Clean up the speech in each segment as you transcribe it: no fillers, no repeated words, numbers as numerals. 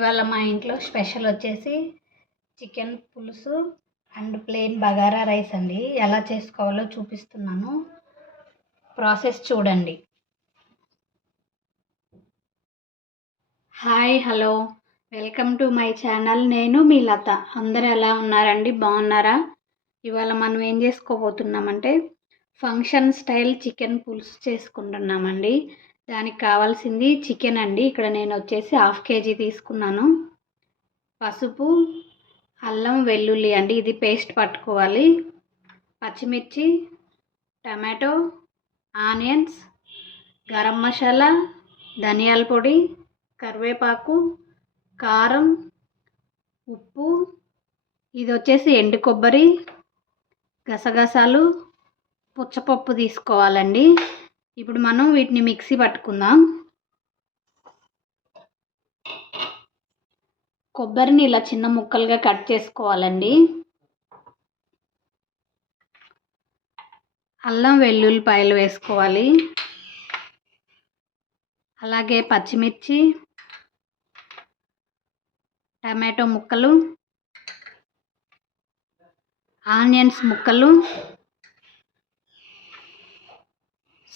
ఇవాళ మా ఇంట్లో స్పెషల్ వచ్చేసి చికెన్ పులుసు అండ్ ప్లెయిన్ బగారా రైస్ అండి. ఎలా చేసుకోవాలో చూపిస్తున్నాను, ప్రాసెస్ చూడండి. Hi, hello, welcome to my channel. నేను మీ లత. అందరూ ఎలా ఉన్నారండి? బాగున్నారా? ఇవాళ మనం ఏం చేసుకోబోతున్నామంటే ఫంక్షన్ స్టైల్ చికెన్ పులుసు చేసుకుంటున్నామండి. దానికి కావాల్సింది చికెన్ అండి. ఇక్కడ నేను వచ్చేసి 1/2 kg తీసుకున్నాను. పసుపు, అల్లం వెల్లుల్లి అండి, ఇది పేస్ట్ పట్టుకోవాలి. పచ్చిమిర్చి, టమాటో, ఆనియన్స్, గరం మసాలా, ధనియాల పొడి, కరివేపాకు, కారం, ఉప్పు, ఇది వచ్చేసి ఎండు కొబ్బరి, గసగసాలు, పుచ్చపప్పు తీసుకోవాలండి. ఇప్పుడు మనం వీటిని మిక్సీ పట్టుకుందాం. కొబ్బరిని ఇలా చిన్న ముక్కలుగా కట్ చేసుకోవాలండి. అల్లం వెల్లుల్లిపాయలు వేసుకోవాలి. అలాగే పచ్చిమిర్చి, టమాటో ముక్కలు, ఆనియన్స్ ముక్కలు,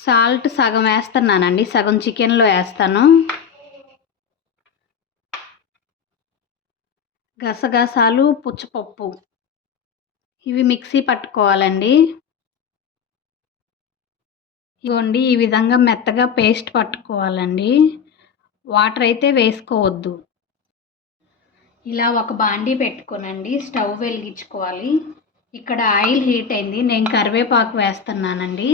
సాల్ట్ సగం వేస్తున్నానండి, సగం చికెన్లో వేస్తాను. గసగసాలు, పుచ్చపప్పు, ఇవి మిక్సీ పట్టుకోవాలండి. ఇదిగోండి, ఈ విధంగా మెత్తగా పేస్ట్ పట్టుకోవాలండి. వాటర్ అయితే వేసుకోవద్దు. ఇలా ఒక బాండీ పెట్టుకోనండి, స్టవ్ వెలిగించుకోవాలి. ఇక్కడ ఆయిల్ హీట్ అయింది, నేను కరివేపాకు వేస్తున్నానండి.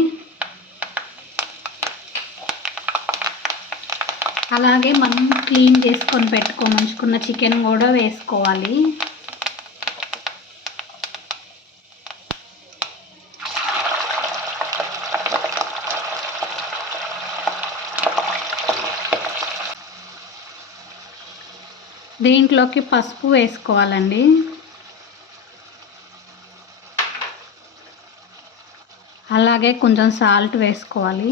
అలాగే మనం క్లీన్ చేసుకొని ఉంచుకున్న చికెన్ కూడా వేసుకోవాలి. దీంట్లోకి పసుపు వేసుకోవాలండి. అలాగే కొంచెం సాల్ట్ వేసుకోవాలి.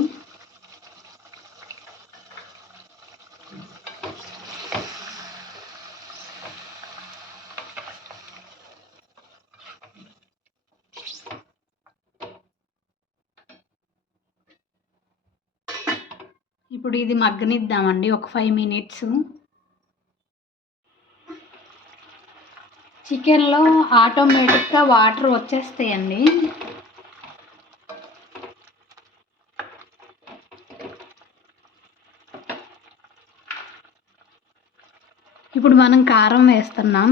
ఇప్పుడు ఇది మగ్గనిద్దామండి ఒక 5 minutes. చికెన్లో ఆటోమేటిక్గా వాటర్ వచ్చేస్తాయండి. ఇప్పుడు మనం కారం వేస్తున్నాం.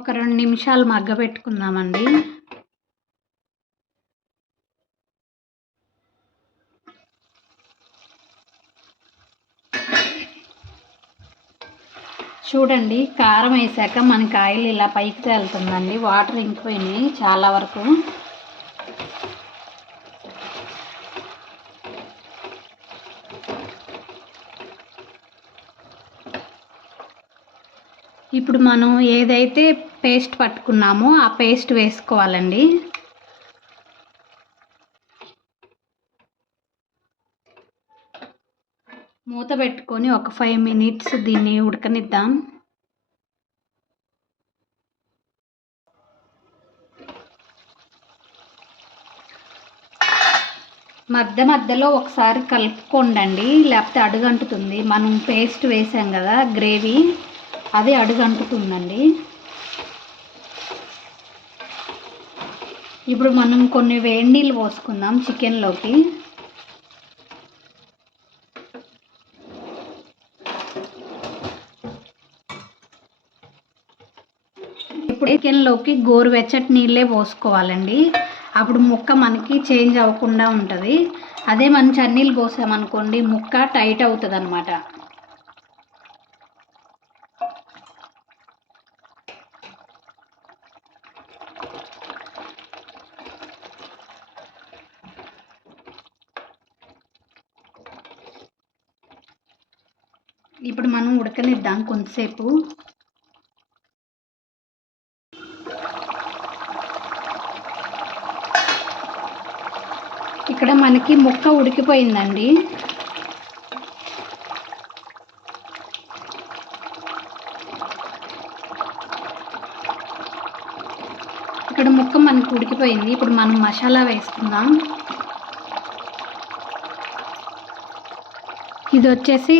ఒక 2 నిమిషాలు మగ్గబెట్టుకుందామండి. చూడండి, కారం వేసాక మనకి ఆయిల్ ఇలా పైకి తేలుతుందండి. వాటర్ ఇంకిపోయినాయి చాలా వరకు. ఇప్పుడు మనం ఏదైతే పేస్ట్ పట్టుకున్నామో ఆ పేస్ట్ వేసుకోవాలండి. మూత పెట్టుకొని ఒక 5 minutes దీన్ని ఉడకనిద్దాం. మధ్యలో ఒకసారి కలుపుకోండి, లేకపోతే అడుగంటుతుంది. మనం పేస్ట్ వేసాం కదా, గ్రేవీ, అది అడుగంటుతుందండి. ఇప్పుడు మనం కొన్ని వేడి నీళ్ళు పోసుకుందాం చికెన్లోకి. ఇప్పుడు చికెన్లోకి గోరువెచ్చటి నీళ్ళే పోసుకోవాలండి. అప్పుడు ముక్క మనకి చేంజ్ అవ్వకుండా ఉంటుంది. అదే మనం చన్నీళ్ళు పోసామనుకోండి, ముక్క టైట్ అవుతుంది అన్నమాట. ఇప్పుడు మనం ఉడకనిద్దాం కొంతసేపు. ఇక్కడ మనకి ముక్క ఉడికిపోయిందండి. ఇక్కడ ముక్క మనకు ఉడికిపోయింది. ఇప్పుడు మనం మసాలా వేసుకుందాం. ఇది వచ్చేసి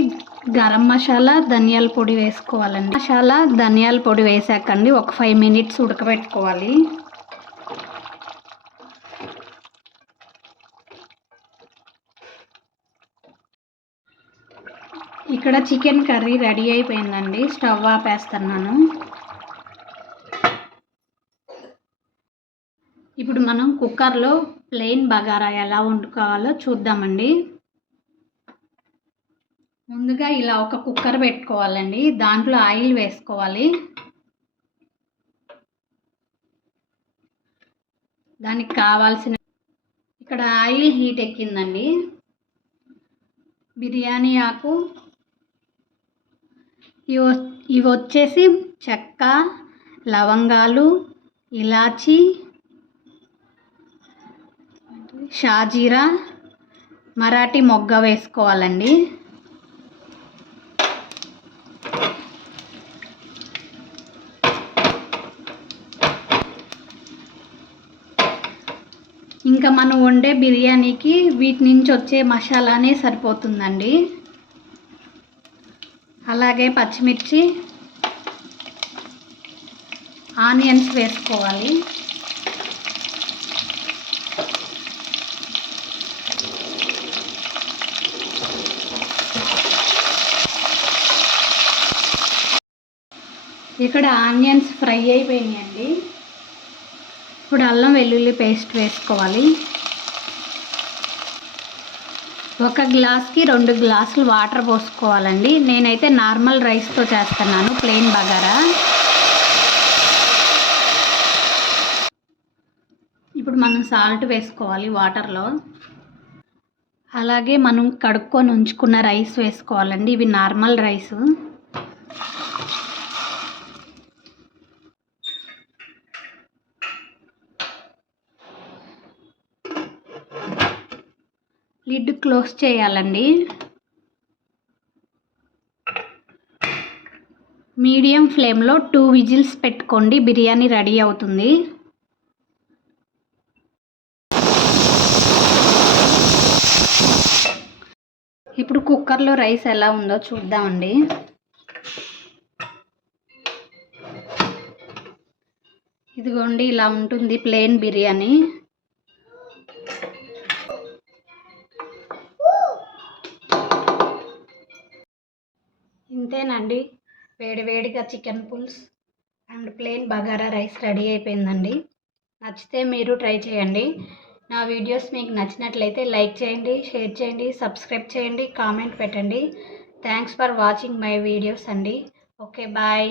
గరం మసాలా, ధనియాల పొడి వేసుకోవాలండి. మసాలా, ధనియాల పొడి వేసాకండి ఒక 5 మినిట్స్ ఉడకబెట్టుకోవాలి. ఇక్కడ చికెన్ కర్రీ రెడీ అయిపోయిందండి. స్టవ్ ఆపేస్తున్నాను. ఇప్పుడు మనం కుక్కర్లో ప్లెయిన్ బగారా ఎలా వండుకోవాలో చూద్దామండి. ముందుగా ఇలా ఒక కుక్కర్ పెట్టుకోవాలండి. దాంట్లో ఆయిల్ వేసుకోవాలి. దానికి కావాల్సిన ఇక్కడ ఆయిల్ హీట్ ఎక్కిందండి. బిర్యానీ ఆకు, ఇవి వచ్చేసి చెక్క, లవంగాలు, ఇలాచి, షాజీరా, మరాఠీ మొగ్గ వేసుకోవాలండి. ఇంకా మనం వండే బిర్యానీకి వీటి నుంచి వచ్చే మసాలానే సరిపోతుందండి. అలాగే పచ్చిమిర్చి, ఆనియన్స్ వేసుకోవాలి. ఇక్కడ ఆనియన్స్ ఫ్రై అయిపోయినాయండి. ఇప్పుడు అల్లం వెల్లుల్లి పేస్ట్ వేసుకోవాలి. ఒక గ్లాస్కి 2 గ్లాసులు వాటర్ పోసుకోవాలండి. నేనైతే నార్మల్ రైస్తో చేస్తున్నాను, ప్లెయిన్ బగారా. ఇప్పుడు మనం సాల్ట్ వేసుకోవాలి వాటర్లో. అలాగే మనం కడుక్కొని ఉంచుకున్న రైస్ వేసుకోవాలండి. ఇవి నార్మల్ రైస్. లిడ్ క్లోజ్ చేయాలండి. మీడియం ఫ్లేమ్లో 2 విజిల్స్ పెట్టుకోండి. బిర్యానీ రెడీ అవుతుంది. ఇప్పుడు కుక్కర్లో రైస్ ఎలా ఉందో చూద్దామండి. ఇదిగోండి, ఇలా ఉంటుంది ప్లెయిన్ బిర్యానీ. ఇంతేనండి, వేడివేడిగా చికెన్ పులుసు and plain bagara rice ready అయిపోయిందండి. నచ్చితే మీరు ట్రై చేయండి. నా వీడియోస్ మీకు నచ్చినట్లయితే లైక్ చేయండి, షేర్ చేయండి, సబ్స్క్రైబ్ చేయండి, కామెంట్ పెట్టండి. Thanks for watching my videos అండి. Okay, bye.